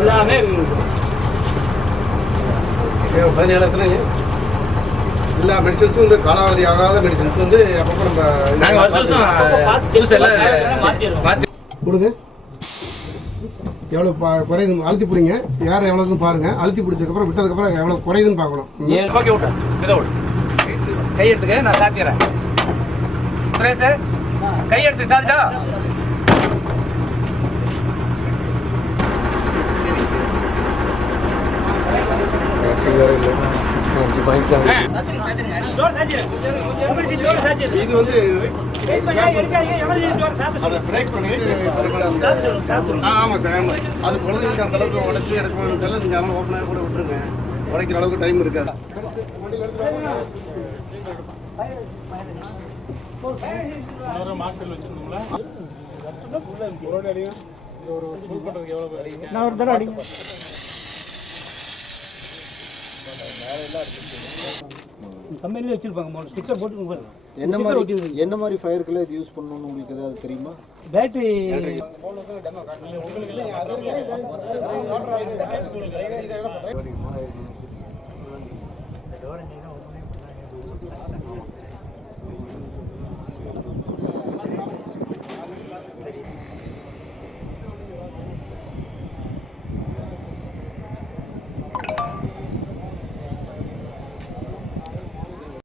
எல்லாமே 17 எல்லா மெடிசன்ஸும் வந்து காலாவதி ஆகாத மெடிசன்ஸ் வந்து அப்பப்போ நம்ம கொடுங்க. எவ்வளோ குறையுது அழுத்தி பிடிங்க. யார் எவ்வளோன்னு பாருங்க. அழுத்தி பிடிச்சதுக்கப்புறம் விட்டதுக்கப்புறம் எவ்வளோ குறையுதுன்னு பார்க்கணும். கையெடுத்துக்க நான் சாத்திடுறேன். சுரேஷ் கையெடுத்து சாத்திட்டா இது வந்து ஆமா சார். ஆமா அது குழந்தைங்களுக்கு அந்த அளவுக்கு உடச்சி எடுக்கணும்னு தெரியல. நீங்க அதெல்லாம் ஓப்பனாக கூட விட்டுருங்க. உடைக்கிற அளவுக்கு டைம் இருக்காது. நான் ஒரு தடவை அடிங்க. கம்பெனில வச்சிருப்பாங்க ஸ்டிக்கர் போட்டு. என்ன மாதிரி ஃபயர்க்குள்ள இது யூஸ் பண்ணணும்னு உங்களுக்கு ஏதாவது தெரியுமா? பேட்டரி